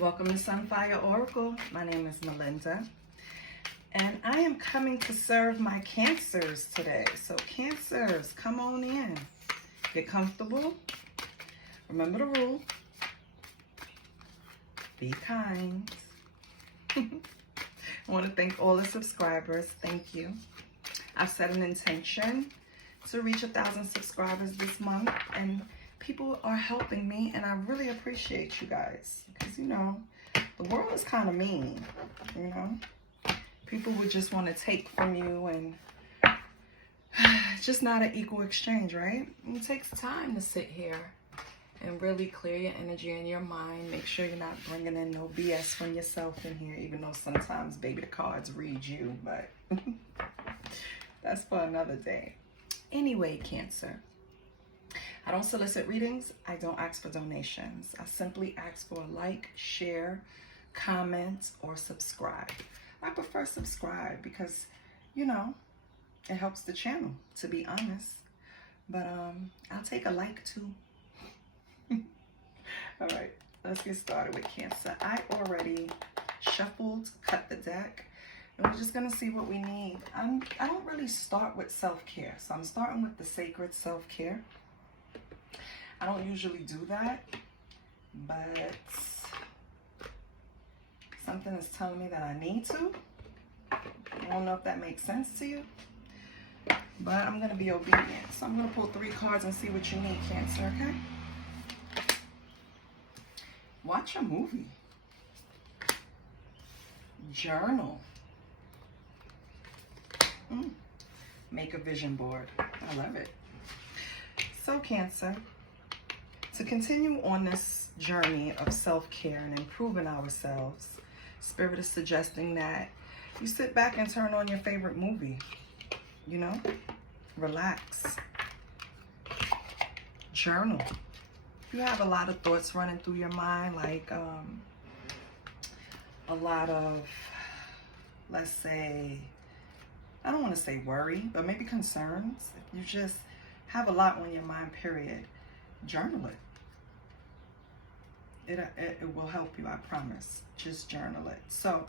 Welcome to Sunfire Oracle. My name is Melinda, and I am coming to serve my Cancers today. So Cancers, come on in. Get comfortable. Remember the rule. Be kind. I want to thank all the subscribers. Thank you. I've set an intention to reach 1,000 subscribers this month, and people are helping me, and I really appreciate you guys, because, you know, the world is kind of mean, you know. People would just want to take from you, and it's just not an equal exchange, right? It takes time to sit here and really clear your energy and your mind. Make sure you're not bringing in no BS from yourself in here, even though sometimes, baby, the cards read you, but that's for another day. Anyway, Cancer, I don't solicit readings. I don't ask for donations. I simply ask for a like, share, comment, or subscribe. I prefer subscribe because, you know, it helps the channel, to be honest. But I'll take a like too. All right, let's get started with Cancer. I already shuffled, cut the deck, and we're just gonna see what we need. I don't really start with self-care, so I'm starting with the sacred self-care. I don't usually do that, but something is telling me that I need to. I don't know if that makes sense to you, but I'm gonna be obedient. So I'm gonna pull 3 cards and see what you need, Cancer, okay? Watch a movie. Journal. Make a vision board. I love it. So, Cancer, to continue on this journey of self-care and improving ourselves, Spirit is suggesting that you sit back and turn on your favorite movie. You know? Relax. Journal. You have a lot of thoughts running through your mind, like a lot of, let's say, I don't want to say worry, but maybe concerns. If you just have a lot on your mind, period, journal it. It will help you, I promise. Just journal it. So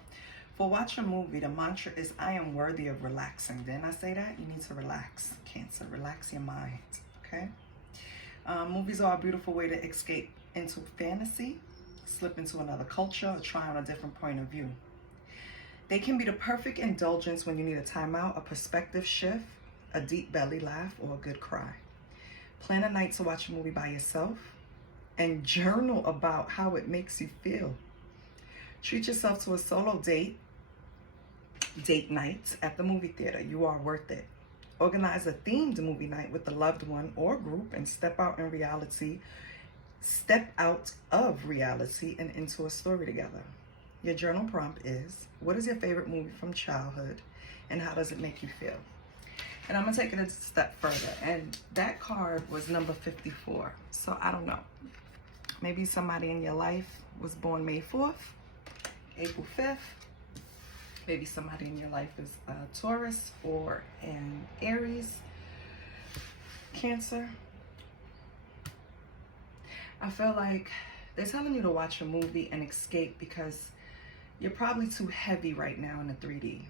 for watch a movie, the mantra is, I am worthy of relaxing. Didn't I say that? You need to relax, Cancer. Relax your mind, okay? Movies are a beautiful way to escape into fantasy, slip into another culture, or try on a different point of view. They can be the perfect indulgence when you need a timeout, a perspective shift, a deep belly laugh, or a good cry. Plan a night to watch a movie by yourself and journal about how it makes you feel. Treat yourself to a solo date night at the movie theater. You are worth it. Organize a themed movie night with a loved one or group and step out of reality and into a story together. Your journal prompt is, what is your favorite movie from childhood and how does it make you feel? And I'm gonna take it a step further, and that card was number 54. So I don't know, maybe somebody in your life was born May 4th, April 5th. Maybe somebody in your life is Taurus or an Aries, Cancer. I feel like they're telling you to watch a movie and escape because you're probably too heavy right now in the 3D.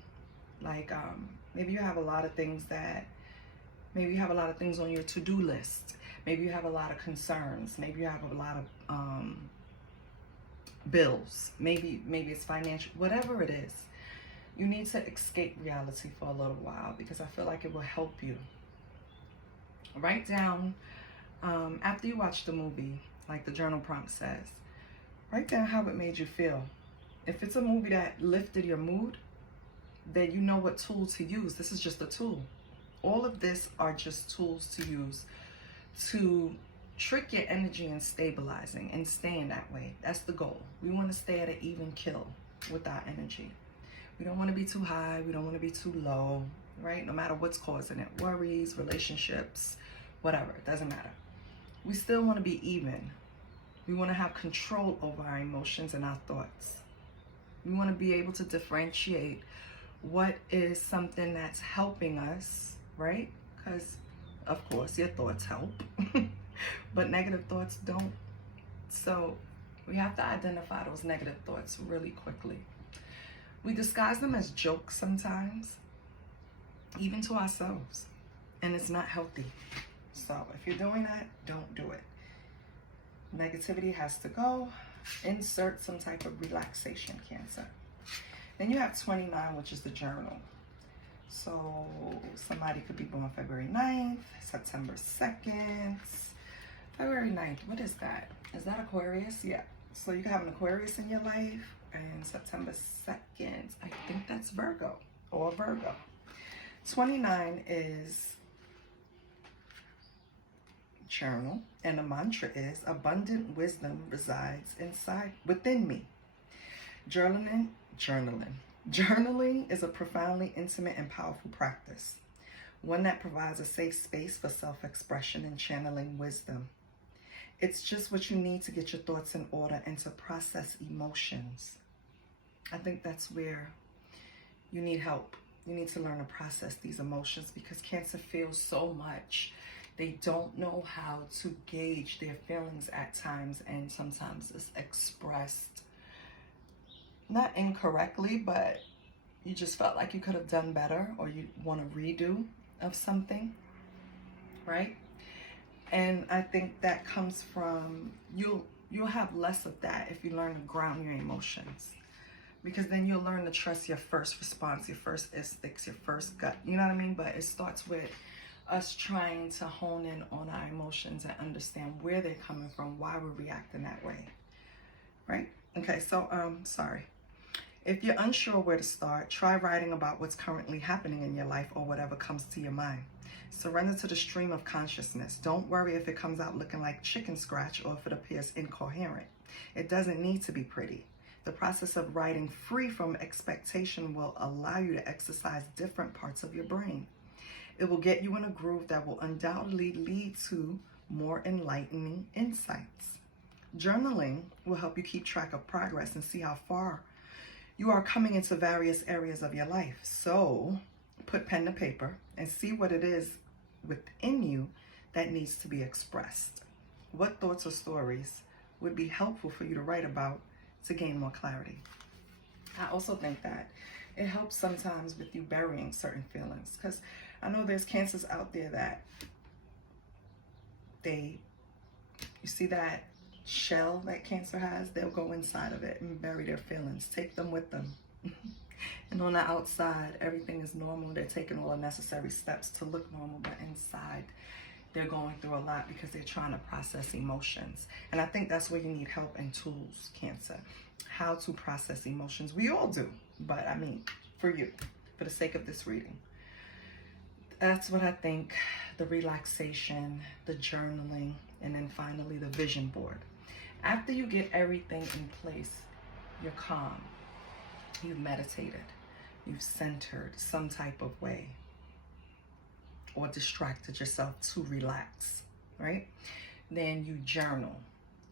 Like maybe you have a lot of things on your to-do list. Maybe you have a lot of concerns. Maybe you have a lot of bills. Maybe it's financial, whatever it is. You need to escape reality for a little while because I feel like it will help you. Write down, after you watch the movie, like the journal prompt says, write down how it made you feel. If it's a movie that lifted your mood, then you know what tool to use. This is just a tool. All of this are just tools to use to trick your energy in stabilizing and staying that way. That's the goal. We want to stay at an even kill with our energy. We don't want to be too high. We don't want to be too low, right? No matter what's causing it. Worries, relationships, whatever. It doesn't matter. We still want to be even. We want to have control over our emotions and our thoughts. We want to be able to differentiate what is something that's helping us, right? Because, of course, your thoughts help, but negative thoughts don't. So We have to identify those negative thoughts really quickly. We disguise them as jokes sometimes, even to ourselves, and it's not healthy. So if you're doing that, don't do it. Negativity has to go. Insert some type of relaxation, Cancer. Then you have 29, which is the journal. So somebody could be born February 9th, September 2nd, February 9th. What is that? Is that Aquarius? Yeah. So you can have an Aquarius in your life. And September 2nd, I think that's Virgo or Virgo. 29 is journal, and the mantra is abundant wisdom resides within me. Journaling is a profoundly intimate and powerful practice, one that provides a safe space for self-expression and channeling wisdom. It's just what you need to get your thoughts in order and to process emotions. I think that's where you need help. You need to learn to process these emotions, because Cancer feels so much. They don't know how to gauge their feelings at times, and sometimes it's expressed not incorrectly, but you just felt like you could have done better, or you want a redo of something, right? And I think that comes from, you'll have less of that if you learn to ground your emotions, because then you'll learn to trust your first response, your first instincts, your first gut, you know what I mean? But it starts with us trying to hone in on our emotions and understand where they're coming from, why we're reacting that way, right? Okay, so sorry. If you're unsure where to start, try writing about what's currently happening in your life or whatever comes to your mind. Surrender to the stream of consciousness. Don't worry if it comes out looking like chicken scratch or if it appears incoherent. It doesn't need to be pretty. The process of writing free from expectation will allow you to exercise different parts of your brain. It will get you in a groove that will undoubtedly lead to more enlightening insights. Journaling will help you keep track of progress and see how far you are coming into various areas of your life. So put pen to paper and see what it is within you that needs to be expressed. What thoughts or stories would be helpful for you to write about to gain more clarity? I also think that it helps sometimes with you burying certain feelings, because I know there's Cancers out there that you see that shell that Cancer has, they'll go inside of it and bury their feelings, take them with them. And on the outside, everything is normal. They're taking all the necessary steps to look normal, but inside, they're going through a lot because they're trying to process emotions. And I think that's where you need help and tools, Cancer. How to process emotions. We all do, but I mean, for you, for the sake of this reading. That's what I think. The relaxation, the journaling, and then finally the vision board. After you get everything in place, you're calm. You've meditated. You've centered some type of way, or distracted yourself to relax, right? Then you journal.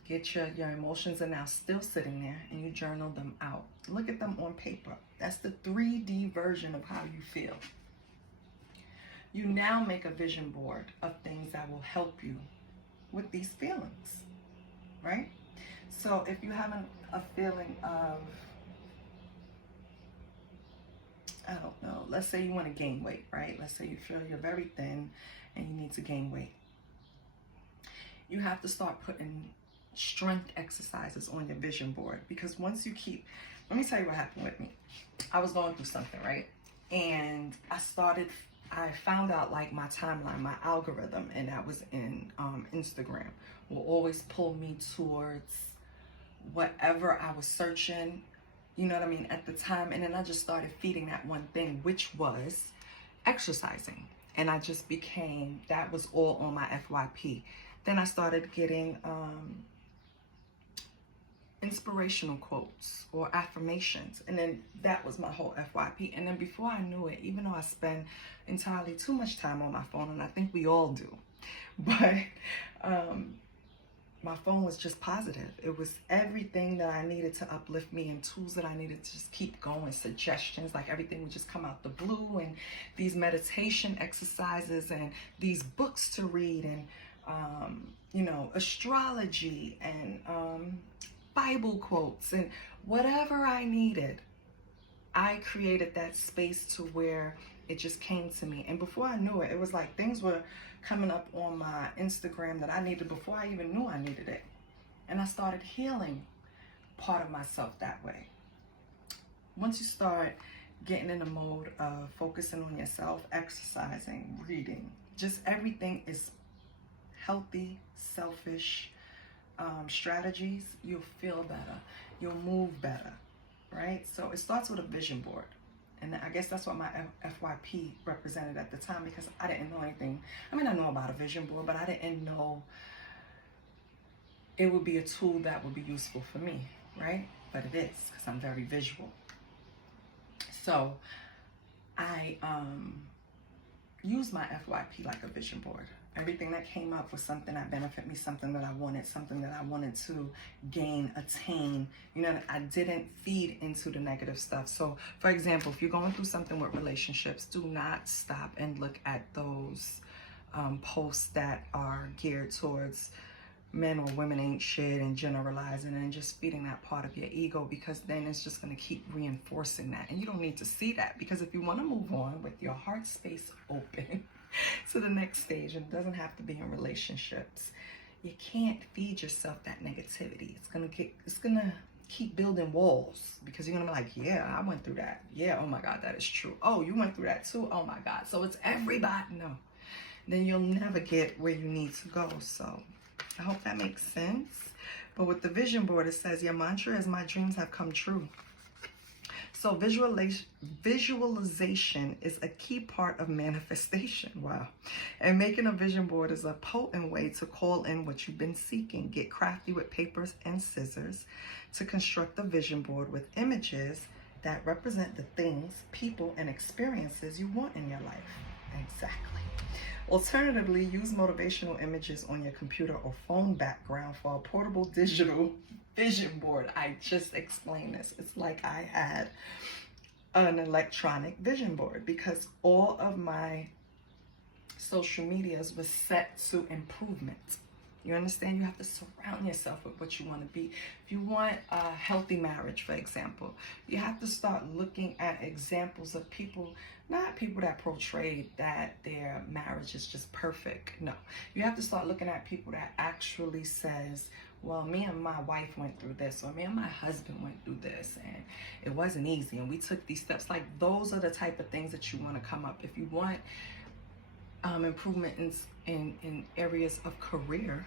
Get your emotions are now still sitting there, and you journal them out. Look at them on paper. That's the 3D version of how you feel. You now make a vision board of things that will help you with these feelings, right? So if you have a feeling of, I don't know, let's say you want to gain weight, right? Let's say you feel you're very thin and you need to gain weight. You have to start putting strength exercises on your vision board, because once you keep, let me tell you what happened with me. I was going through something, right? And I found out like my timeline, my algorithm, and that was in Instagram, will always pull me towards whatever I was searching, you know what I mean, at the time. And then I just started feeding that one thing, which was exercising. And I just became, that was all on my FYP. Then I started getting inspirational quotes or affirmations, and then that was my whole FYP. And then before I knew it, even though I spend entirely too much time on my phone, and I think we all do, but my phone was just positive. It was everything that I needed to uplift me, and tools that I needed to just keep going, suggestions, like everything would just come out the blue, and these meditation exercises and these books to read, and you know, astrology and Bible quotes and whatever I needed. I created that space to where it just came to me. And before I knew it, it was like things were coming up on my Instagram that I needed before I even knew I needed it. And I started healing part of myself that way. Once you start getting in the mode of focusing on yourself, exercising, reading, just everything is healthy, selfish strategies, you'll feel better, you'll move better, right? So it starts with a vision board. And I guess that's what my FYP represented at the time, because I didn't know anything. I mean, I know about a vision board, but I didn't know it would be a tool that would be useful for me, right? But it is, because I'm very visual. So I use my FYP like a vision board. Everything that came up was something that benefited me, something that I wanted to gain, attain. You know, I didn't feed into the negative stuff. So, for example, if you're going through something with relationships, do not stop and look at those posts that are geared towards men or women ain't shit and generalizing and just feeding that part of your ego, because then it's just going to keep reinforcing that. And you don't need to see that, because if you want to move on with your heart space open to the next stage, and it doesn't have to be in relationships, you can't feed yourself that negativity. It's gonna keep building walls, because you're gonna be like, yeah, I went through that. Yeah, oh my God, that is true. Oh, you went through that too. Oh my God. So it's everybody. No, then you'll never get where you need to go. So I hope that makes sense. But with the vision board, it says your mantra is my dreams have come true. So visualization is a key part of manifestation. Wow. And making a vision board is a potent way to call in what you've been seeking. Get crafty with papers and scissors to construct a vision board with images that represent the things, people, and experiences you want in your life. Exactly. Alternatively, use motivational images on your computer or phone background for a portable digital vision board. I just explained this. It's like I had an electronic vision board, because all of my social medias was set to improvement. You understand? You have to surround yourself with what you want to be. If you want a healthy marriage, for example, you have to start looking at examples of people, not people that portray that their marriage is just perfect. No, you have to start looking at people that actually says, well, me and my wife went through this, or me and my husband went through this, and it wasn't easy, and we took these steps. Like, those are the type of things that you want to come up. If you want improvement in areas of career,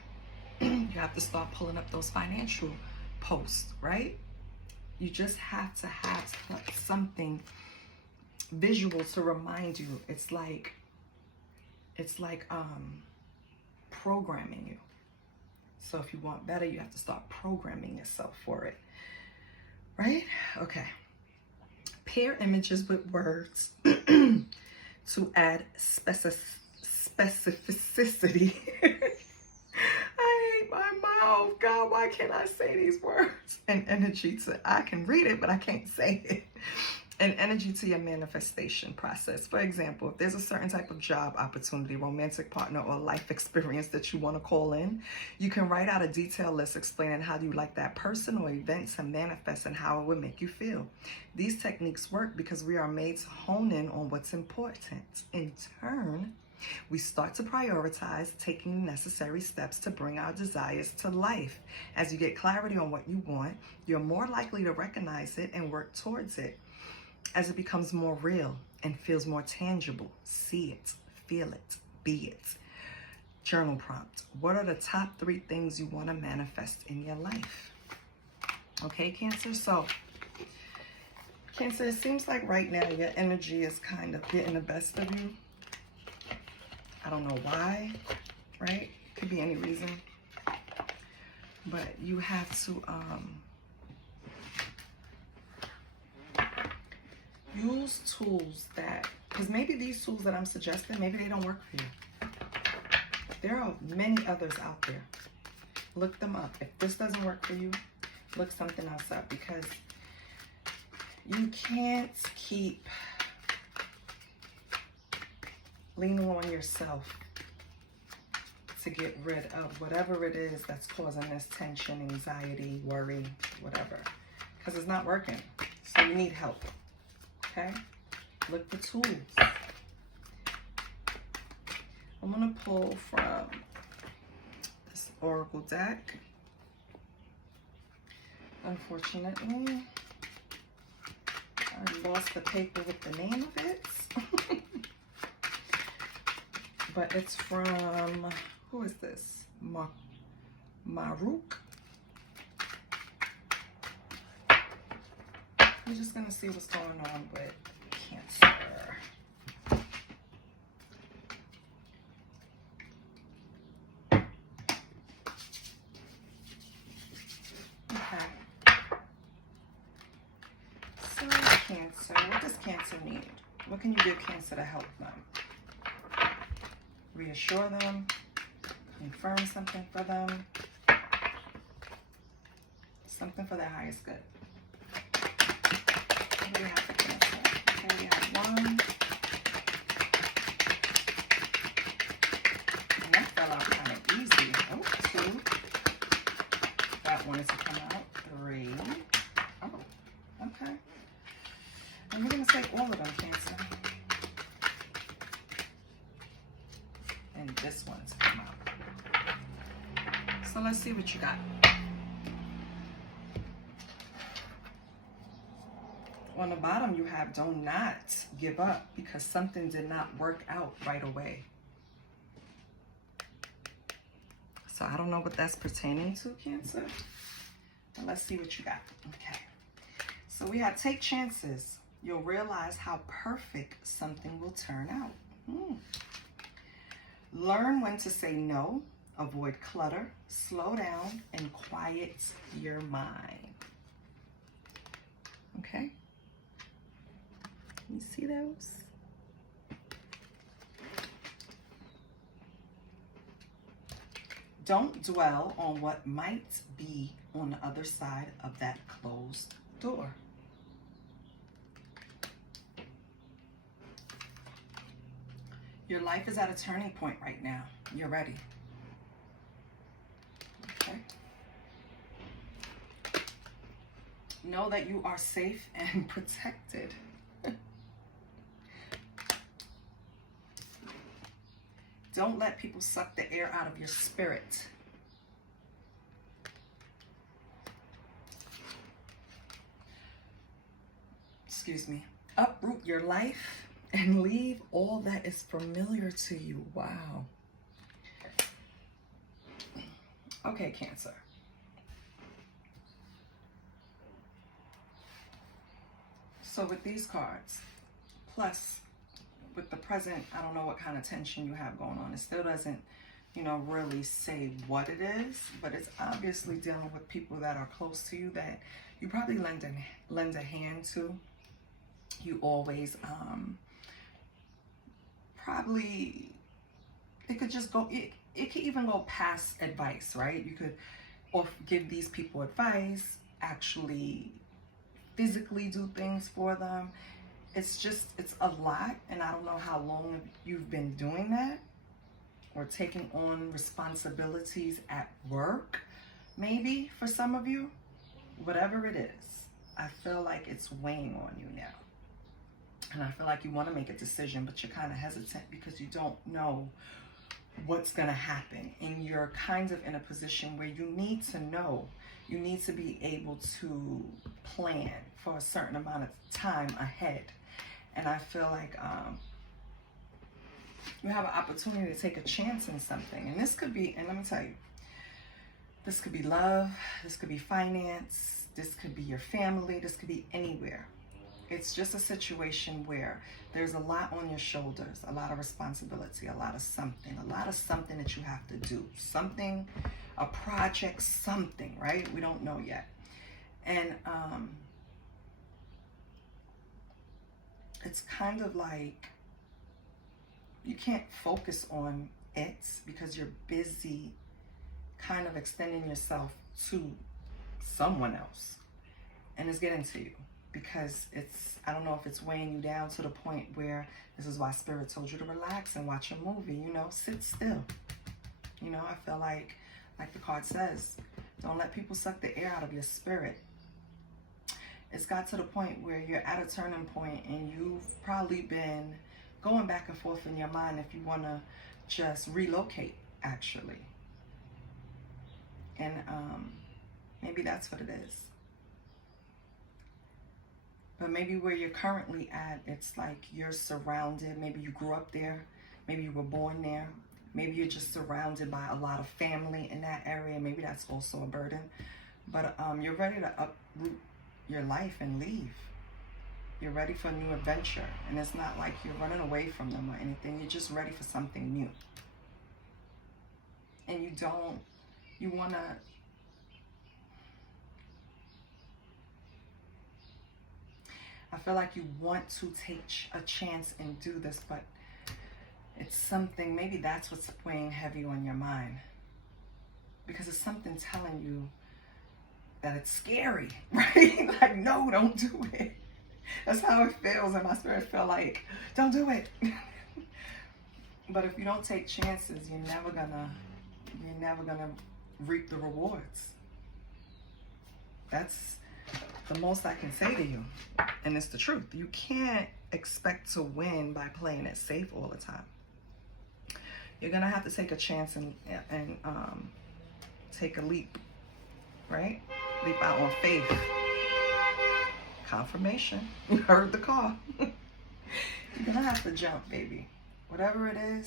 you have to start pulling up those financial posts, right? You just have to have something visual to remind you. It's like programming you. So if you want better, you have to start programming yourself for it, right? Okay. Pair images with words to add specificity. I hate my mouth. God, why can't I say these words? And energy to, I can read it, but I can't say it. And energy to your manifestation process. For example, if there's a certain type of job opportunity, romantic partner, or life experience that you want to call in, you can write out a detailed list explaining how you like that person or event to manifest and how it would make you feel. These techniques work because we are made to hone in on what's important. In turn, we start to prioritize taking necessary steps to bring our desires to life. As you get clarity on what you want, you're more likely to recognize it and work towards it. As it becomes more real and feels more tangible, see it, feel it, be it. Journal prompt. What are the top 3 things you want to manifest in your life? Okay, Cancer? So, Cancer, it seems like right now your energy is kind of getting the best of you. I don't know why, right? Could be any reason. But you have to use tools that, because maybe these tools that I'm suggesting, maybe they don't work for you. There are many others out there. Look them up. If this doesn't work for you, look something else up, because you can't keep leaning on yourself to get rid of whatever it is that's causing this tension, anxiety, worry, whatever. Because it's not working. So you need help. Okay? Look for tools. I'm going to pull from this Oracle deck. Unfortunately, I lost the paper with the name of it. But it's from, who is this? Maruk. We're just going to see what's going on with Cancer. Okay. So Cancer, what does Cancer need? What can you give Cancer to help them? Reassure them, confirm something for them, something for their highest good. What do we have for Cancer? Okay, we have 1. And that fell out kind of easy. Oh, 2. That wanted to come out. 3. Oh, okay. And we're going to take all of them, Cancer. And this one's come out. So let's see what you got. On the bottom you have do not give up because something did not work out right away. So I don't know what that's pertaining to, Cancer. But let's see what you got. Okay. So we have take chances. You'll realize how perfect something will turn out. Learn when to say no, avoid clutter, slow down, and quiet your mind. Okay? You see those? Don't dwell on what might be on the other side of that closed door. Your life is at a turning point right now. You're ready. Okay. Know that you are safe and protected. Don't let people suck the air out of your spirit. Excuse me. Uproot your life and leave all that is familiar to you. Wow. Okay, Cancer. So with these cards, plus with the present, I don't know what kind of tension you have going on. It still doesn't, you know, really say what it is, but it's obviously dealing with people that are close to you that you probably lend a hand to. You always, probably, it could just go, it could even go past advice, right? You could give these people advice, actually physically do things for them. It's a lot, and I don't know how long you've been doing that or taking on responsibilities at work, maybe for some of you. Whatever it is, I feel like it's weighing on you now. And I feel like you want to make a decision, but you're kind of hesitant because you don't know what's going to happen. And you're kind of in a position where you need to know. You need to be able to plan for a certain amount of time ahead. And I feel like you have an opportunity to take a chance in something. And this could be, and let me tell you, this could be love, this could be finance, this could be your family, this could be anywhere. It's just a situation where there's a lot on your shoulders, a lot of responsibility, a lot of something that you have to do. Something, a project, something, right? We don't know yet. And it's kind of like you can't focus on it because you're busy kind of extending yourself to someone else. And it's getting to you because I don't know if it's weighing you down to the point where, this is why Spirit told you to relax and watch a movie, you know, sit still. You know, I feel like the card says, don't let people suck the air out of your spirit. It's got to the point where you're at a turning point and you've probably been going back and forth in your mind if you want to just relocate, actually. And maybe that's what it is. But maybe where you're currently at, it's like you're surrounded. Maybe you grew up there. Maybe you were born there. Maybe you're just surrounded by a lot of family in that area. Maybe that's also a burden. But you're ready to uproot your life and leave. You're ready for a new adventure. And it's not like you're running away from them or anything. You're just ready for something new. And you want to... I feel like you want to take a chance and do this, but it's something, maybe that's what's weighing heavy on your mind. Because it's something telling you that it's scary, right? Like, no, don't do it. That's how it feels in my spirit. Feel like, don't do it. But if you don't take chances, you're never gonna reap the rewards. That's the most I can say to you. And it's the truth. You can't expect to win by playing it safe all the time. You're gonna have to take a chance and take a leap, right? Leap out on faith. Confirmation. You heard the call. You're gonna have to jump, baby. Whatever it is.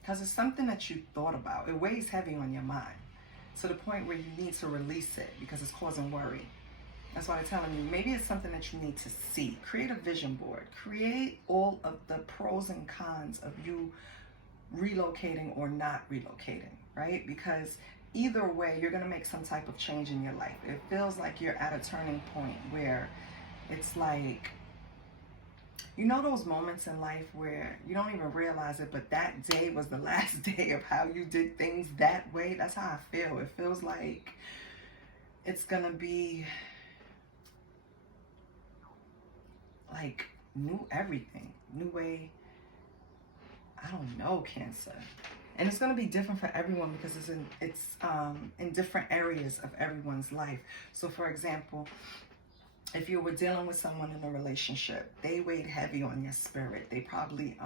Because it's something that you thought about. It weighs heavy on your mind to the point where you need to release it because it's causing worry. That's why I'm telling you, maybe it's something that you need to see. Create a vision board. Create all of the pros and cons of you relocating or not relocating, right? Because either way, you're going to make some type of change in your life. It feels like you're at a turning point where it's like, you know those moments in life where you don't even realize it, but that day was the last day of how you did things that way? That's how I feel. It feels like it's going to be like new everything, new way. I don't know, Cancer. And it's going to be different for everyone because it's in different areas of everyone's life. So for example, if you were dealing with someone in a relationship, they weighed heavy on your spirit. They probably,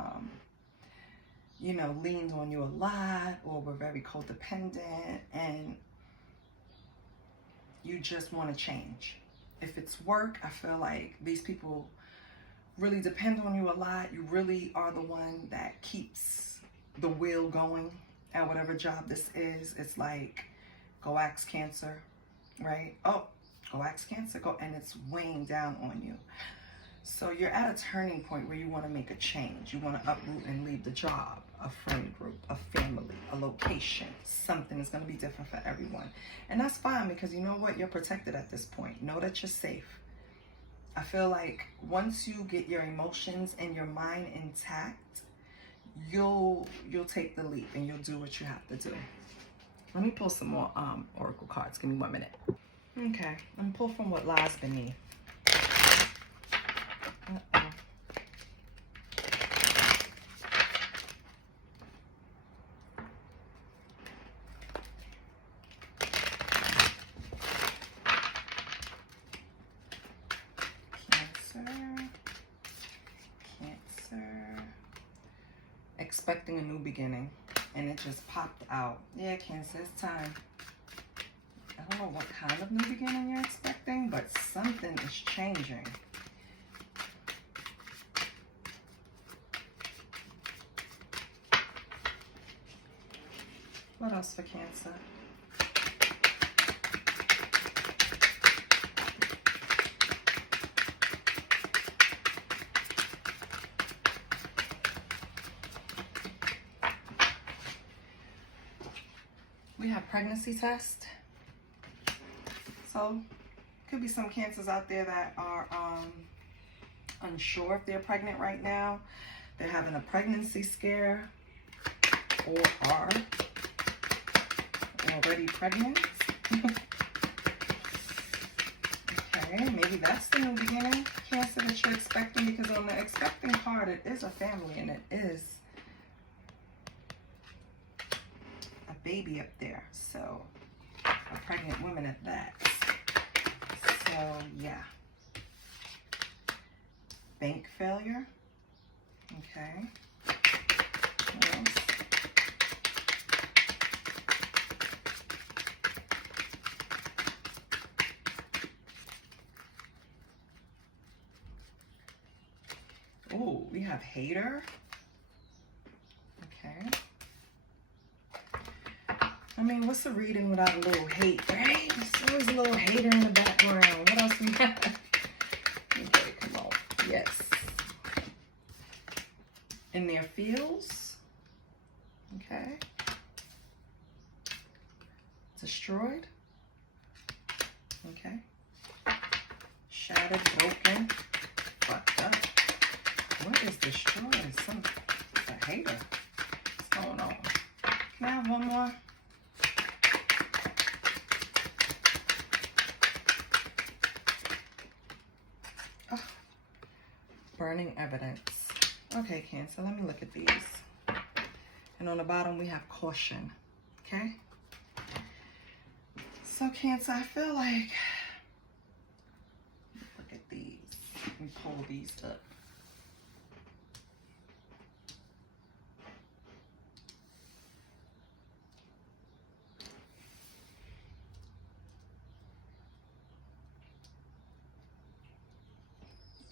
leaned on you a lot or were very codependent, and you just want to change. If it's work, I feel like these people really depend on you a lot. You really are the one that keeps the wheel going at whatever job this is. It's like, go ask Cancer, right? Oh, go ask Cancer, go, and it's weighing down on you. So you're at a turning point where you want to make a change. You want to uproot and leave the job, a friend group, a family, a location. Something is going to be different for everyone. And that's fine because you know what? You're protected at this point. Know that you're safe. I feel like once you get your emotions and your mind intact, you'll take the leap and you'll do what you have to do. Let me pull some more oracle cards. Give me 1 minute. Okay, let me pull from what lies beneath. Cancer. Expecting a new beginning. And it just popped out. Yeah, Cancer, it's time. I don't know what kind of new beginning you're expecting, but something is changing. What else for Cancer? We have pregnancy test. So, could be some Cancers out there that are unsure if they're pregnant right now. They're having a pregnancy scare or are already pregnant. Okay, maybe that's the new beginning, Cancer, that you're expecting, because on the expecting card, it is a family and it is baby up there. So, a pregnant woman at that. So, yeah. Bank failure. Okay. What else? Oh, we have hater. Okay. I mean, what's a reading without a little hate, right? There's always a little hater in the background. What else we have? Okay, come on. Yes. In their fields. Okay. Destroyed. Okay. Shattered, broken, fucked up. What is destroyed? It's a hater. What's going on? Can I have one more? Oh. Burning evidence. Okay, Cancer, let me look at these. And on the bottom, we have caution. Okay? So, Cancer, I feel like, look at these. Let me pull these up.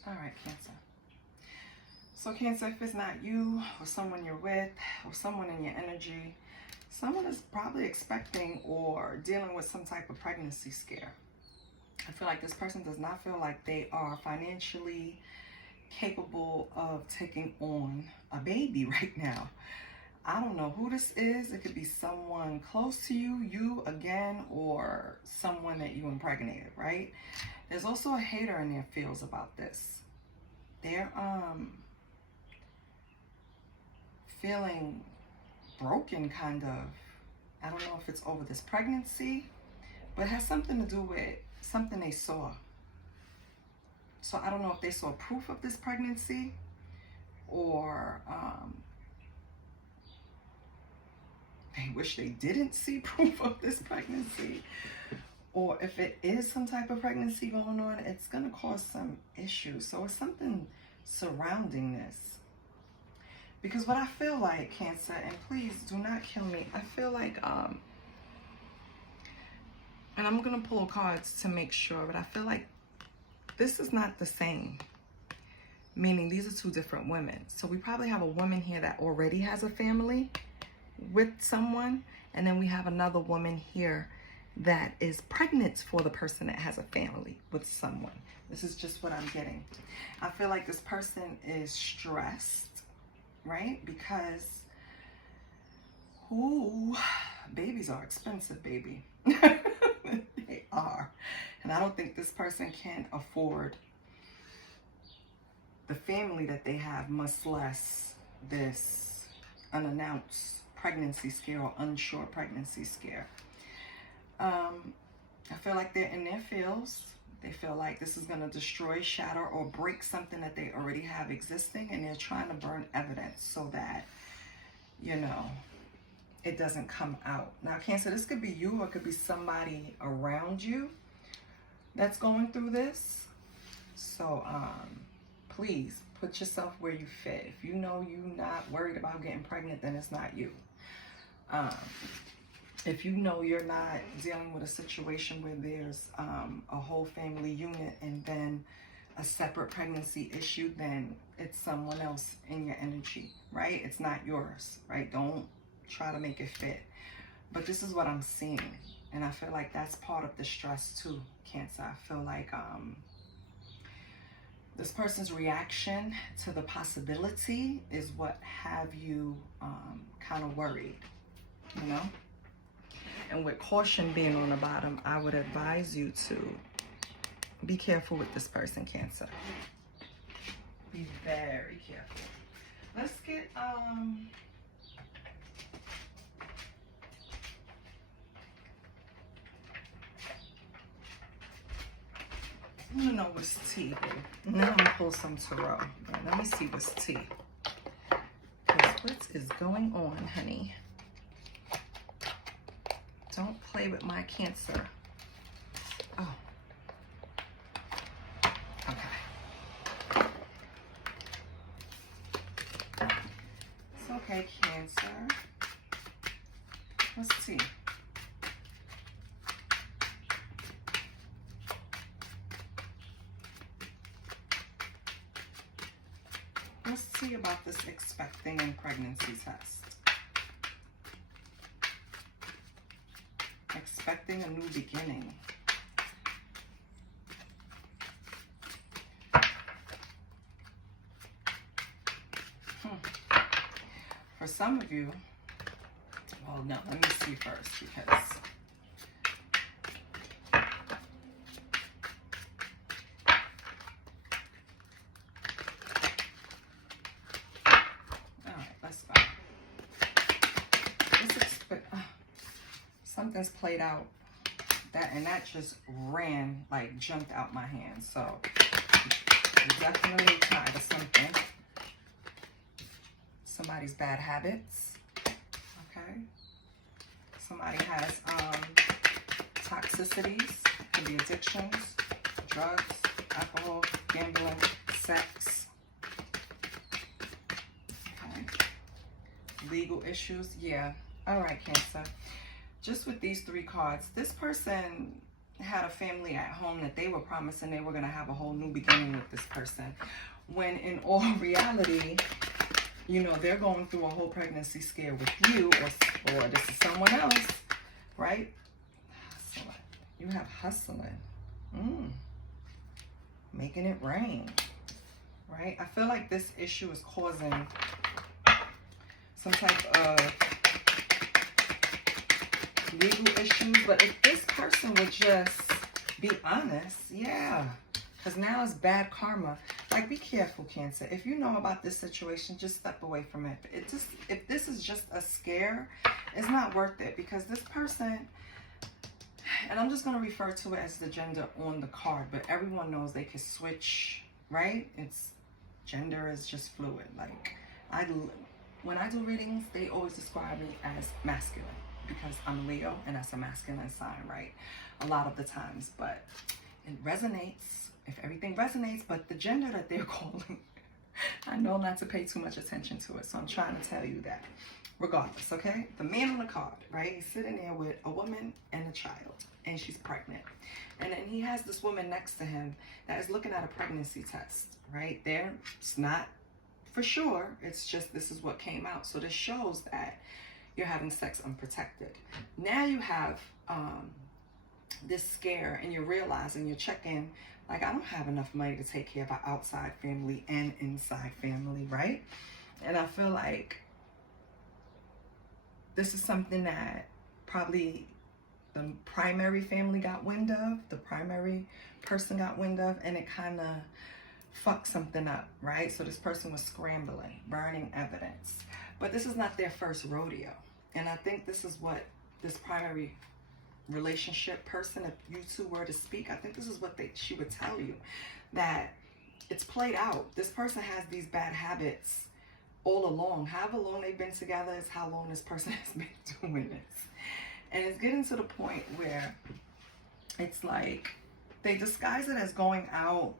All right, Cancer. So, Cancer, if it's not you or someone you're with or someone in your energy, someone is probably expecting or dealing with some type of pregnancy scare. I feel like this person does not feel like they are financially capable of taking on a baby right now. I don't know who this is. It could be someone close to you, you again, or someone that you impregnated, right? There's also a hater in their feels about this. They're feeling broken, kind of. I don't know if it's over this pregnancy, but it has something to do with something they saw. So I don't know if they saw proof of this pregnancy, or they wish they didn't see proof of this pregnancy, or if it is some type of pregnancy going on, it's going to cause some issues. So it's something surrounding this. Because what I feel like, Cancer, and please do not kill me, I feel like, and I'm going to pull cards to make sure, but I feel like this is not the same. Meaning these are two different women. So we probably have a woman here that already has a family with someone, and then we have another woman here that is pregnant for the person that has a family with someone. This is just what I'm getting. I feel like this person is stressed, right? Because, ooh, babies are expensive, baby. They are. And I don't think this person can afford the family that they have, much less this unannounced pregnancy scare or unsure pregnancy scare. I feel like they're in their feels. They feel like this is going to destroy, shatter, or break something that they already have existing, and they're trying to burn evidence so that, you know, it doesn't come out. Now, Cancer, this could be you, or it could be somebody around you that's going through this. So, please put yourself where you fit. If you know you're not worried about getting pregnant, then it's not you. If you know you're not dealing with a situation where there's a whole family unit and then a separate pregnancy issue, then it's someone else in your energy, right? It's not yours, right? Don't try to make it fit. But this is what I'm seeing. And I feel like that's part of the stress too, Cancer. I feel like this person's reaction to the possibility is what have you kind of worried, you know? And with caution being on the bottom, I would advise you to be careful with this person, Cancer. Be very careful. Let's get, I want to know what's tea. Now I'm going to pull some tarot. Yeah, let me see what's tea. Because what is going on, honey? Don't play with my Cancer. Oh. Okay. It's okay, Cancer. Let's see. Let's see about this expecting and pregnancy test. Expecting a new beginning. For some of you, well, no, let me see first because something's played out and that just ran, like jumped out my hand. So I'm definitely tired of something. Somebody's bad habits. Okay. Somebody has toxicities. Could be addictions, drugs, alcohol, gambling, sex. Okay. Legal issues. Yeah. All right, Cancer. Just with these 3 cards, this person had a family at home that they were promising they were going to have a whole new beginning with this person. When in all reality, you know, they're going through a whole pregnancy scare with you, or this is someone else, right? Hustling. You have hustling. Making it rain, right? I feel like this issue is causing some type of legal issues, but if this person would just be honest, yeah, because now it's bad karma. Like, be careful, Cancer. If you know about this situation, just step away from it. If this is just a scare, it's not worth it, because this person, and I'm just going to refer to it as the gender on the card, but everyone knows they can switch, right? Gender is just fluid. Like, when I do readings, they always describe me as masculine, because I'm Leo and that's a masculine sign, right? A lot of the times, but it resonates, if everything resonates, but the gender that they're calling, I know not to pay too much attention to it, so I'm trying to tell you that. Regardless, okay? The man on the card, right? He's sitting there with a woman and a child, and she's pregnant. And then he has this woman next to him that is looking at a pregnancy test, right? There, it's not for sure, it's just this is what came out. So this shows that you're having sex unprotected. Now you have this scare, and you're realizing, you're checking, like, I don't have enough money to take care of our outside family and inside family, right? And I feel like this is something that probably the primary family got wind of, the primary person got wind of, and it kind of fucked something up, right? So this person was scrambling, burning evidence. But this is not their first rodeo. And I think this is what this primary relationship person, if you two were to speak, I think this is what she would tell you, that it's played out. This person has these bad habits all along. However long they've been together is how long this person has been doing this. And it's getting to the point where it's like they disguise it as going out,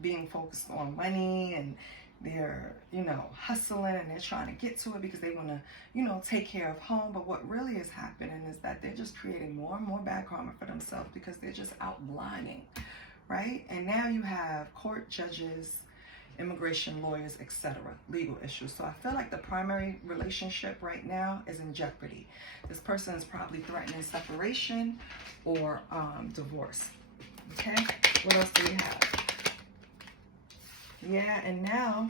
being focused on money, and they're, you know, hustling, and they're trying to get to it because they want to, you know, take care of home. But what really is happening is that they're just creating more and more bad karma for themselves because they're just out lying, right? And now you have court judges, immigration lawyers, etc., legal issues. So I feel like the primary relationship right now is in jeopardy. This person is probably threatening separation or divorce. Okay, what else do we have? Yeah, and now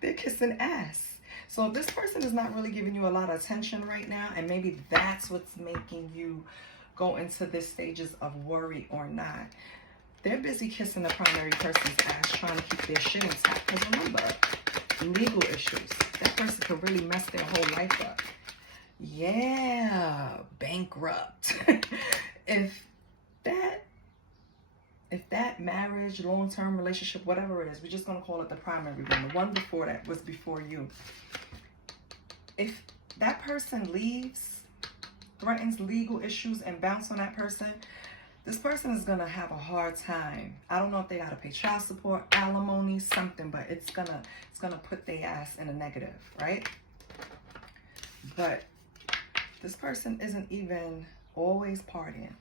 they're kissing ass. So if this person is not really giving you a lot of attention right now, and maybe that's what's making you go into this stages of worry or not, they're busy kissing the primary person's ass, trying to keep their shit intact. Because remember, legal issues. That person could really mess their whole life up. Yeah, bankrupt. If that marriage, long-term relationship, whatever it is, we're just going to call it the primary one, the one before that was before you. If that person leaves, threatens legal issues and bounce on that person, this person is going to have a hard time. I don't know if they got to pay child support, alimony, something, but it's gonna put their ass in a negative, right? But this person isn't even always partying.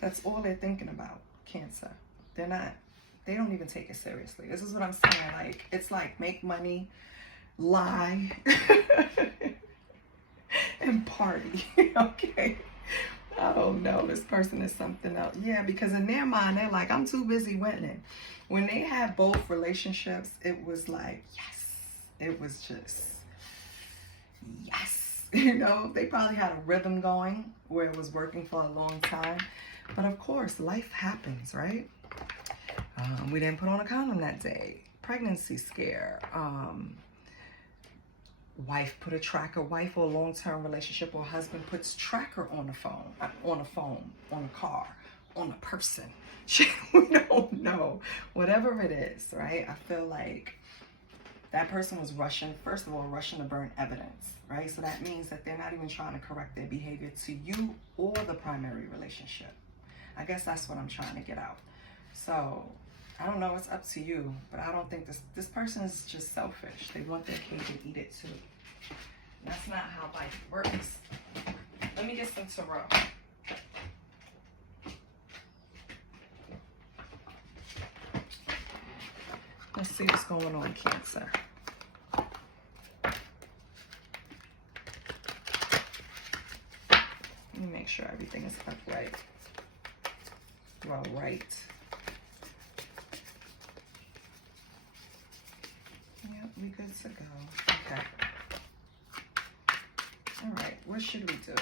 That's all they're thinking about, Cancer. They don't even take it seriously. This is what I'm saying. Like, it's like make money, lie, and party. Okay? I don't know. This person is something else. Yeah, because in their mind, they're like, I'm too busy winning. When they had both relationships, it was like, yes. It was just, yes. You know, they probably had a rhythm going where it was working for a long time. But of course, life happens, right? We didn't put on a condom that day. Pregnancy scare. Wife put a tracker. Wife or long-term relationship or husband puts tracker on the phone, on a car, on a person. We don't know. Whatever it is, right? I feel like that person was rushing, first of all, rushing to burn evidence, right? So that means that they're not even trying to correct their behavior to you or the primary relationship. I guess that's what I'm trying to get out. So, I don't know, it's up to you, but I don't think this person is just selfish. They want their cake and eat it too. That's not how life works. Let me get some tarot. Let's see what's going on, Cancer. Let me make sure everything is upright. Well, right. Yep, we good to go. Okay. All right, what should we do?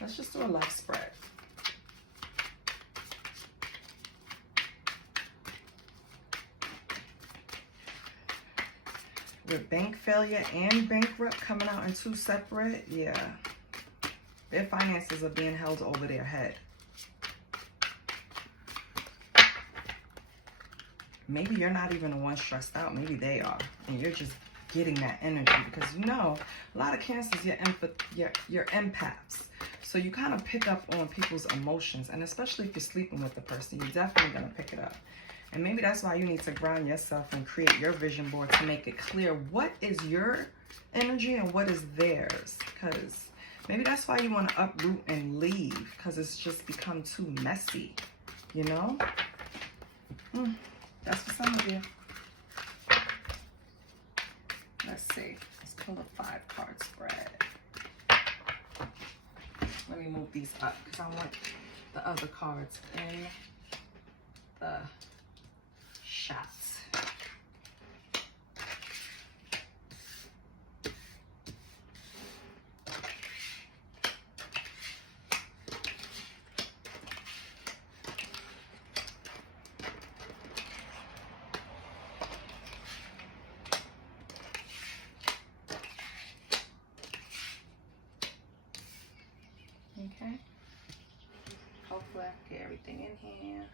Let's just do a love spread. With bank failure and bankrupt coming out in two separate, yeah. Their finances are being held over their head. Maybe you're not even the one stressed out. Maybe they are. And you're just getting that energy. Because you know, a lot of Cancers, you're empaths. So you kind of pick up on people's emotions. And especially if you're sleeping with the person, you're definitely going to pick it up. And maybe that's why you need to ground yourself and create your vision board to make it clear what is your energy and what is theirs. Because maybe that's why you want to uproot and leave, because it's just become too messy, you know? That's for some of you. Let's see. Let's pull a 5-card spread. Let me move these up because I want the other cards in the shots. Okay. Hopefully I can get everything in here.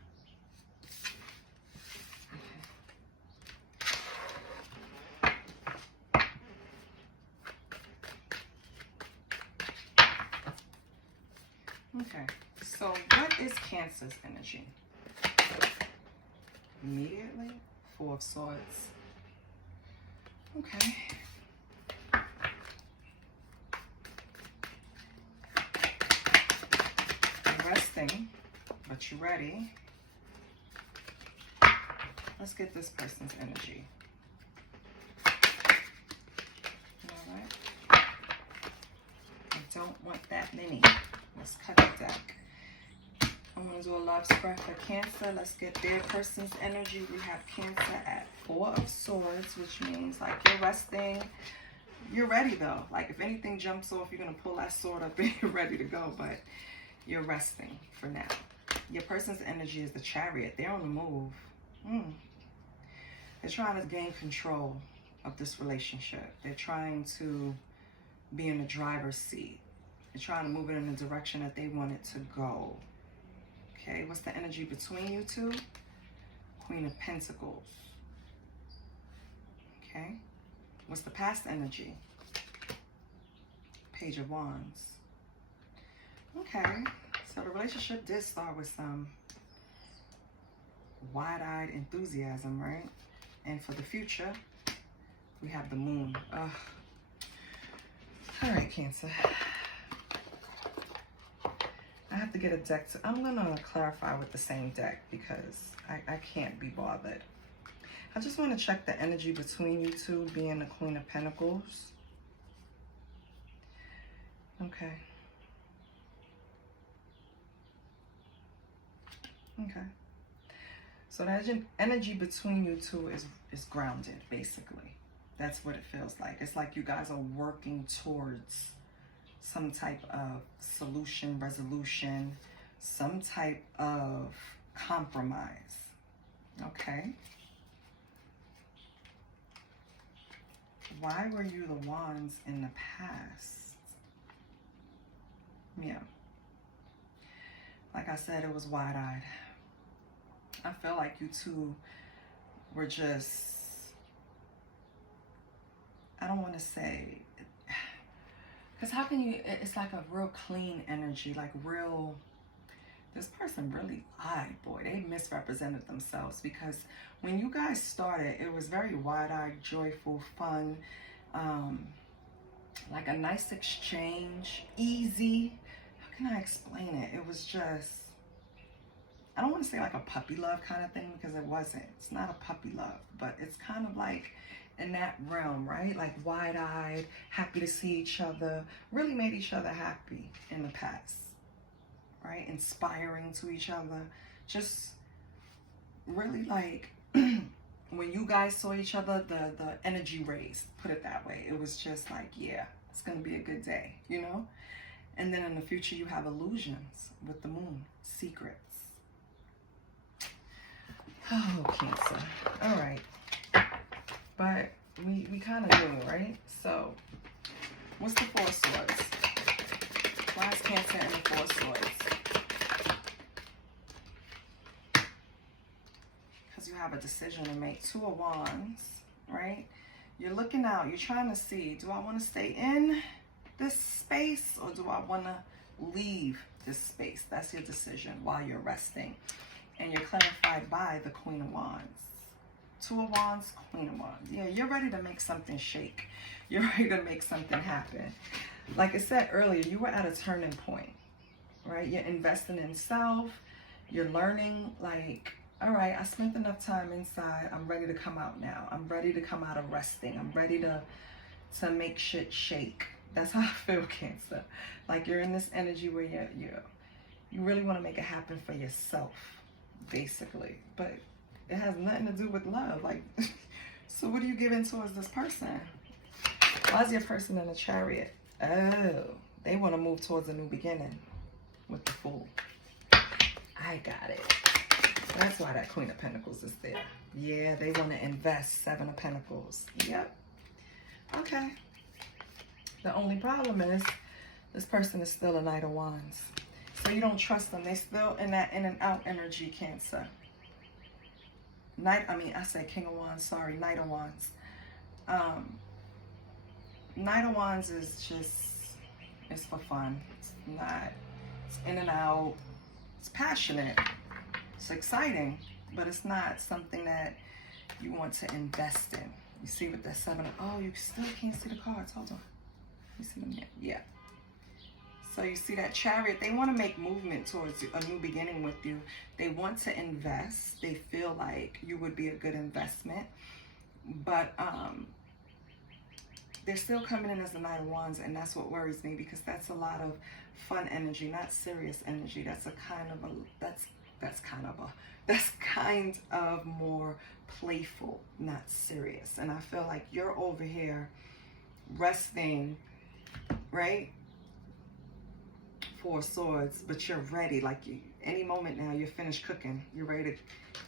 Okay, so what is Cancer's energy? Immediately, 4 of Swords. Okay. Resting, but you ready. Let's get this person's energy. All right. I don't want that many. Let's cut the deck. I'm going to do a love spread for Cancer. Let's get their person's energy. We have Cancer at 4 of Swords, which means like you're resting. You're ready though. Like if anything jumps off, you're going to pull that sword up and you're ready to go. But you're resting for now. Your person's energy is the Chariot. They're on the move. They're trying to gain control of this relationship. They're trying to be in the driver's seat. They're trying to move it in the direction that they want it to go. Okay, what's the energy between you two? Queen of Pentacles. Okay, what's the past energy? Page of Wands. Okay, so the relationship did start with some wide-eyed enthusiasm, right? And for the future, we have the Moon. Ugh. All right, Cancer. I have to get a deck. I'm going to clarify with the same deck because I can't be bothered. I just want to check the energy between you two, being the Queen of Pentacles. Okay. Okay. So that energy between you two is grounded, basically. That's what it feels like. It's like you guys are working towards some type of solution, resolution, some type of compromise. Okay. Why were you the Wands in the past? Yeah. Like I said, it was wide-eyed. I feel like you two were just, I don't want to say, because how can you, it's like a real clean energy, like real, this person really lied, boy. They misrepresented themselves, because when you guys started, it was very wide-eyed, joyful, fun, like a nice exchange, easy. How can I explain it? It was just, I don't want to say like a puppy love kind of thing, because it wasn't. It's not a puppy love, but it's kind of like in that realm, right? Like wide-eyed, happy to see each other, really made each other happy in the past, right? Inspiring to each other. Just really like when you guys saw each other, the energy raised, put it that way. It was just like, yeah, it's going to be a good day, you know? And then in the future, you have illusions with the Moon, secrets. Oh, Cancer. All right. But we kind of knew, right? So, what's the Four of Swords? Why is Cancer in the Four of Swords? Because you have a decision to make. Two of Wands, right? You're looking out. You're trying to see, do I want to stay in this space or do I want to leave this space? That's your decision while you're resting. And you're clarified by the Queen of Wands. Two of Wands, Queen of Wands. Yeah, you're ready to make something shake. You're ready to make something happen. Like I said earlier, you were at a turning point, right? You're investing in self. You're learning, like, all right, I spent enough time inside. I'm ready to come out now. I'm ready to come out of resting. I'm ready to make shit shake. That's how I feel, Cancer. Like you're in this energy where you really want to make it happen for yourself, basically. But it has nothing to do with love. Like, so what are you giving towards this person? Why is your person in a Chariot? Oh, they want to move towards a new beginning with the Fool. I got it. That's why that Queen of Pentacles is there. Yeah, they want to invest. Seven of Pentacles. Yep. Okay. The only problem is this person is still a Knight of Wands. So you don't trust them. They're still in that in and out energy, Cancer. Knight of Wands, sorry, Knight of Wands. Knight of Wands is just, it's for fun. It's not, it's in and out. It's passionate. It's exciting, but it's not something that you want to invest in. You see with that seven, oh, you still can't see the cards. Hold on. You see them yet? Yeah. So you see that Chariot, they want to make movement towards a new beginning with you. They want to invest. They feel like you would be a good investment. But they're still coming in as the Knight of Wands, and that's what worries me, because that's a lot of fun energy, not serious energy. That's a kind of a, that's kind of more playful, not serious. And I feel like you're over here resting, right? Four of Swords, but you're ready. Like any moment now, you're finished cooking. You're ready to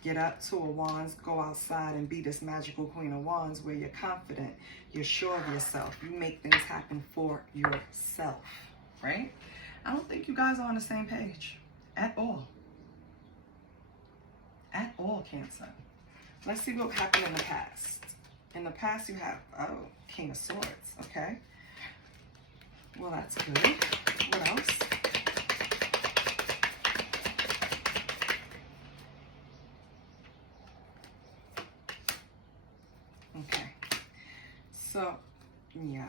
get up. Two of Wands, go outside and be this magical Queen of Wands where you're confident, you're sure of yourself. You make things happen for yourself, right? I don't think you guys are on the same page at all. At all, Cancer. Let's see what happened in the past. In the past, you have, oh, King of Swords, okay? Well, that's good. What else? Okay. So, yeah.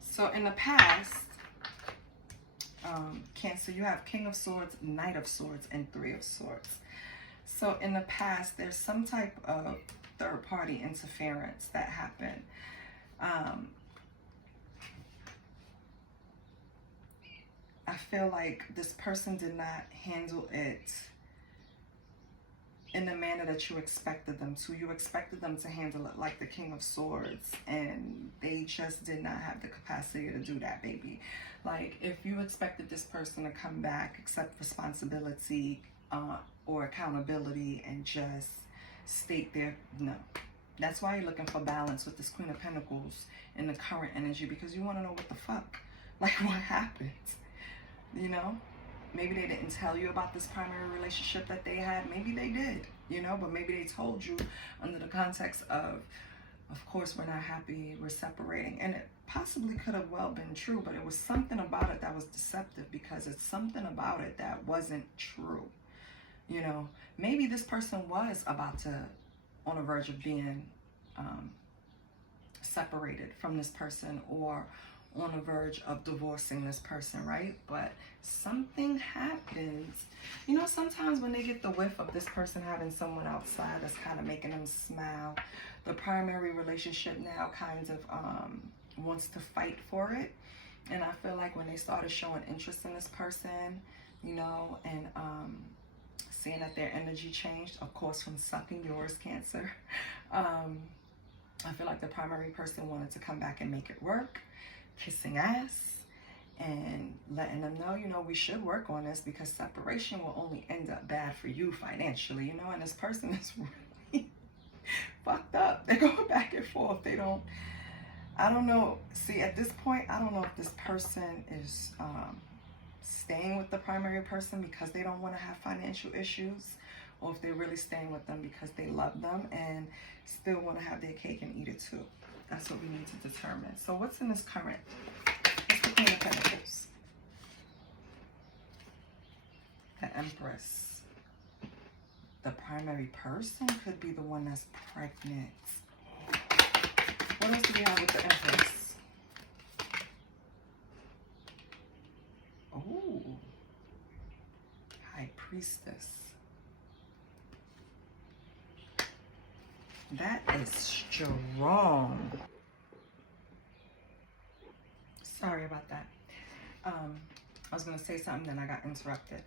So in the past, Cancer, you have King of Swords, Knight of Swords, and Three of Swords. So in the past, there's some type of third-party interference that happened. I feel like this person did not handle it in the manner that you expected them to. You expected them to handle it like the King of Swords, and they just did not have the capacity to do that, baby. Like, if you expected this person to come back, accept responsibility or accountability, and just state there, no. That's why you're looking for balance with this Queen of Pentacles in the current energy, because you want to know what the fuck, like, what happened, you know? Maybe they didn't tell you about this primary relationship that they had. Maybe they did, you know, but maybe they told you under the context of course, we're not happy, we're separating. And it possibly could have well been true, but it was something about it that was deceptive, because it's something about it that wasn't true. You know, maybe this person was about to, on the verge of being separated from this person, or on the verge of divorcing this person, right? But something happens. You know, sometimes when they get the whiff of this person having someone outside that's kind of making them smile, the primary relationship now kind of wants to fight for it. And I feel like when they started showing interest in this person, you know, and seeing that their energy changed, of course, from sucking yours, Cancer, I feel like the primary person wanted to come back and make it work, kissing ass and letting them know, you know, we should work on this, because separation will only end up bad for you financially, you know. And this person is really fucked up. They're going back and forth. They don't, I don't know. See, at this point, I don't know if this person is staying with the primary person because they don't want to have financial issues, or if they're really staying with them because they love them and still want to have their cake and eat it too. That's what we need to determine. So what's in this current? What's the Queen of Pentacles? The Empress. The primary person could be the one that's pregnant. What else do we have with the Empress? Oh, High Priestess. That is strong. Sorry about that. I was going to say something, then I got interrupted.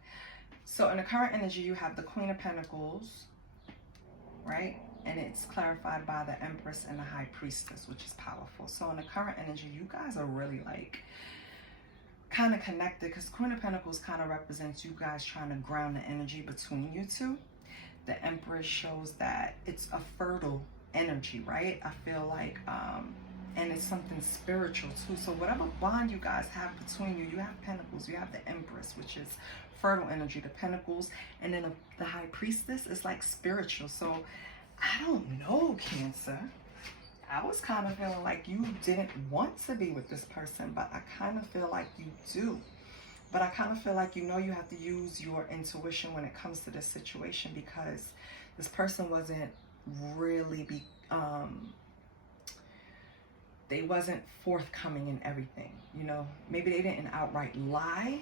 So in the current energy, you have the Queen of Pentacles, right? And it's clarified by the Empress and the High Priestess, which is powerful. So in the current energy, you guys are really like kind of connected, because Queen of Pentacles kind of represents you guys trying to ground the energy between you two. The Empress shows that it's a fertile energy, right? I feel like, and it's something spiritual too. So whatever bond you guys have between you, you have Pentacles, you have the Empress, which is fertile energy, the Pentacles, and then the High Priestess is like spiritual. So I don't know, Cancer. I was kind of feeling like you didn't want to be with this person, but I kind of feel like you do. But I kind of feel like, you know, you have to use your intuition when it comes to this situation, because this person wasn't really, they wasn't forthcoming in everything, you know. Maybe they didn't outright lie,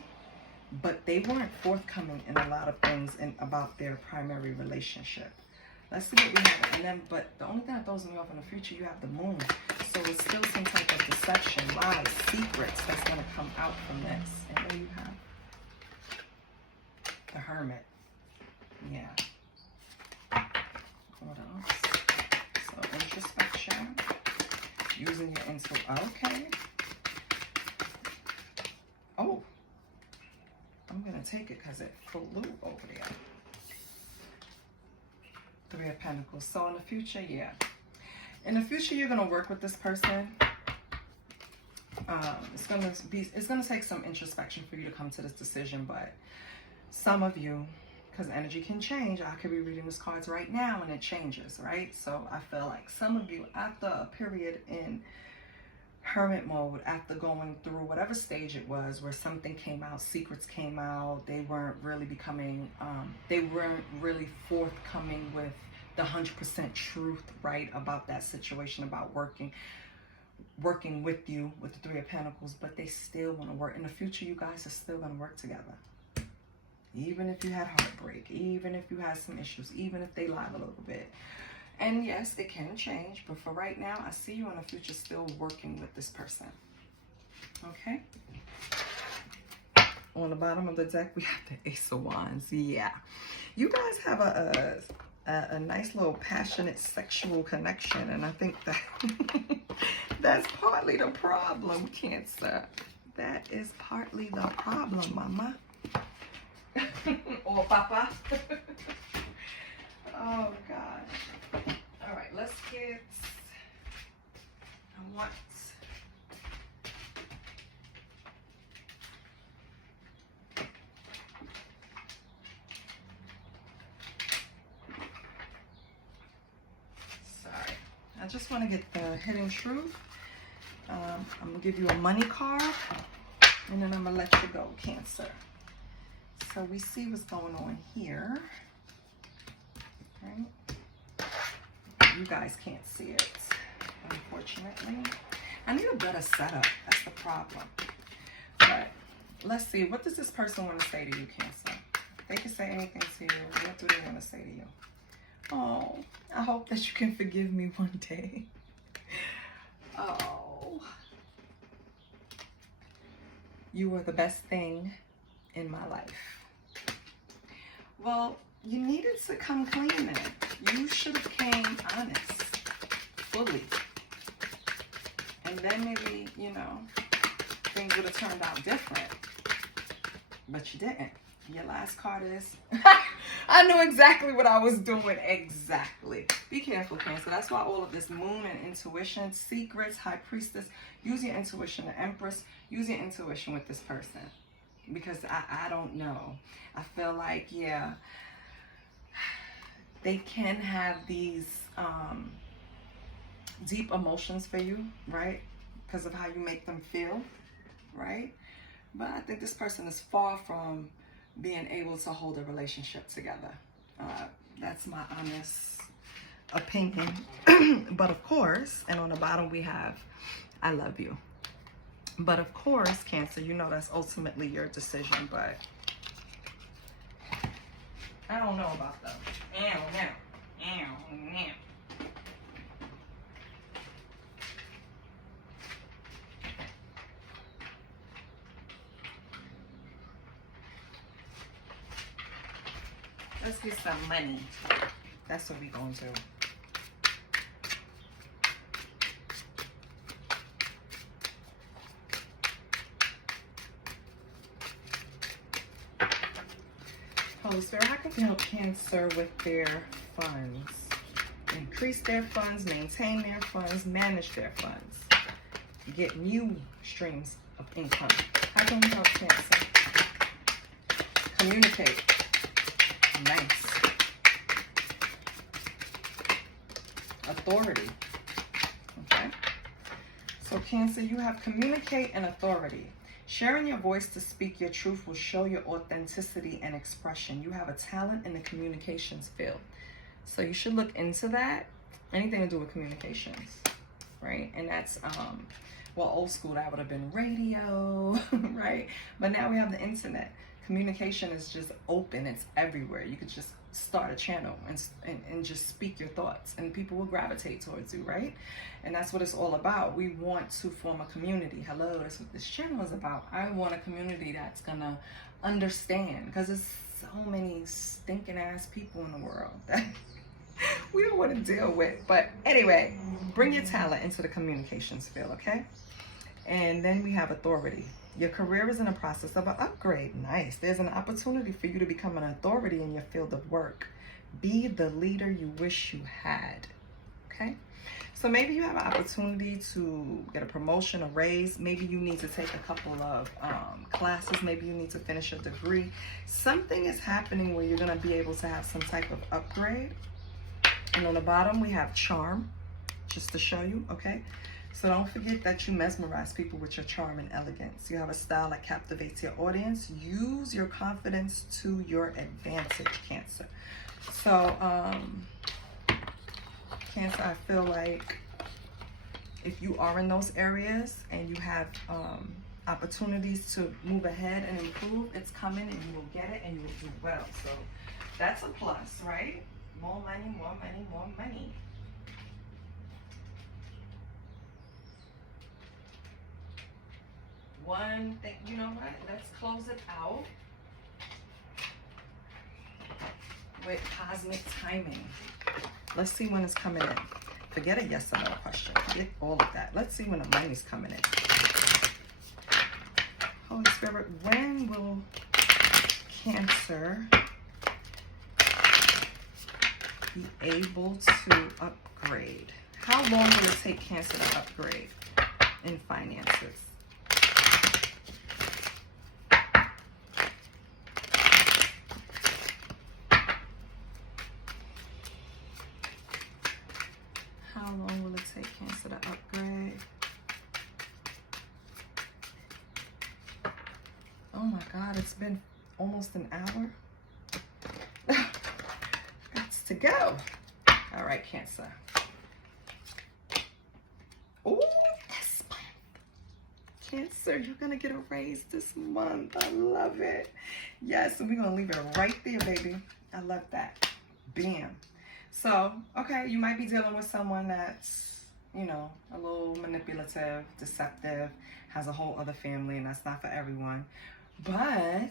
but they weren't forthcoming in a lot of things about their primary relationship. Let's see what we have. And then, but the only thing that throws me off in the future, you have the Moon. So it's still some type of deception, lies, secrets that's going to come out from this. And then you have the Hermit. Yeah. What else? So introspection. Using your intuition. Okay. Oh. I'm going to take it because it flew over there. Three of Pentacles. So in the future, yeah. In the future, you're going to work with this person. It's going to take some introspection for you to come to this decision, but some of you, because energy can change, I could be reading this cards right now and it changes, right? So I feel like some of you, after a period in hermit mode after going through whatever stage it was where something came out, secrets came out, they weren't really becoming, they weren't really forthcoming with the 100% truth, right, about that situation, about working with you with the Three of Pentacles, but they still want to work. In the future, you guys are still going to work together. Even if you had heartbreak, even if you had some issues, even if they lied a little bit. And yes, it can change, but for right now, I see you in the future still working with this person. Okay? On the bottom of the deck, we have the Ace of Wands. Yeah. You guys have a nice little passionate sexual connection, and I think that that's partly the problem, Cancer. That is partly the problem, mama. Or papa. Oh, gosh. All right, let's get, I want, sorry, I just want to get the hidden truth. I'm going to give you a money card, and then I'm going to let you go, Cancer. So we see what's going on here, right? You guys can't see it, unfortunately. I need a better setup. That's the problem. But let's see. What does this person want to say to you, Cancer? They can say anything to you. What do they want to say to you? Oh, I hope that you can forgive me one day. Oh. You were the best thing in my life. Well, you needed to come clean then. You should have came honest, fully. And then maybe, you know, things would have turned out different. But you didn't. Your last card is... I knew exactly what I was doing. Exactly. Be careful, Cancer. That's why all of this moon and intuition, secrets, high priestess, use your intuition. The Empress, use your intuition with this person. Because I don't know. I feel like, yeah, they can have these deep emotions for you, right? Because of how you make them feel, right? But I think this person is far from being able to hold a relationship together. That's my honest opinion. But of course, and on the bottom we have, I love you. But of course, Cancer, you know that's ultimately your decision, but I don't know about them. I don't know. Let's get some money. That's what we're going to do. Holy Spirit, how can you help Cancer with their funds? Increase their funds, maintain their funds, manage their funds. Get new streams of income. How can we help Cancer? Communicate. Nice. Authority. Okay. So Cancer, you have communicate and authority. Sharing your voice to speak your truth will show your authenticity and expression. You have a talent in the communications field. So you should look into that. Anything to do with communications, right? And that's, well, old school, that would have been radio, right? But now we have the internet. Communication is just open. It's everywhere. You could just start a channel and just speak your thoughts, and people will gravitate towards you, right? And that's what it's all about. We want to form a community. Hello, that's what this channel is about. I want a community that's gonna understand, because there's so many stinking ass people in the world that we don't want to deal with. But anyway, bring your talent into the communications field, okay? And then we have authority. Your career is in the process of an upgrade. Nice. There's an opportunity for you to become an authority in your field of work. Be the leader you wish you had. Okay? So maybe you have an opportunity to get a promotion, a raise. Maybe you need to take a couple of classes. Maybe you need to finish a degree. Something is happening where you're going to be able to have some type of upgrade. And on the bottom, we have charm, just to show you, okay? So don't forget that you mesmerize people with your charm and elegance. You have a style that captivates your audience. Use your confidence to your advantage, Cancer. So, Cancer, I feel like if you are in those areas and you have opportunities to move ahead and improve, it's coming and you will get it and you will do well. So that's a plus, right? More money, more money, more money. One thing, you know what? Let's close it out with cosmic timing. Let's see when it's coming in. Forget a yes or no question. Forget all of that. Let's see when the money's coming in. Holy Spirit, when will Cancer be able to upgrade? How long will it take Cancer to upgrade in finances? How long will it take Cancer to upgrade? Oh my God, it's been almost an hour. Got to go. All right, Cancer. Oh, this month. Cancer, you're going to get a raise this month. I love it. Yes, and we're going to leave it right there, baby. I love that. Bam. So, okay, you might be dealing with someone that's, you know, a little manipulative, deceptive, has a whole other family, and that's not for everyone. But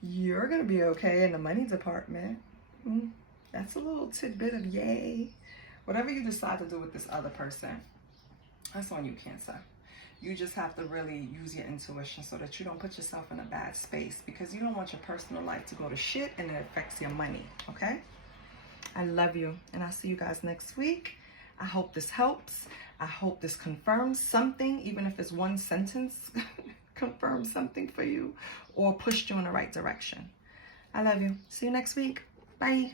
you're going to be okay in the money department. That's a little tidbit of yay. Whatever you decide to do with this other person, that's on you, Cancer. You just have to really use your intuition so that you don't put yourself in a bad space, because you don't want your personal life to go to shit and it affects your money, okay? I love you, and I'll see you guys next week. I hope this helps. I hope this confirms something, even if it's one sentence, confirms something for you or pushed you in the right direction. I love you. See you next week. Bye.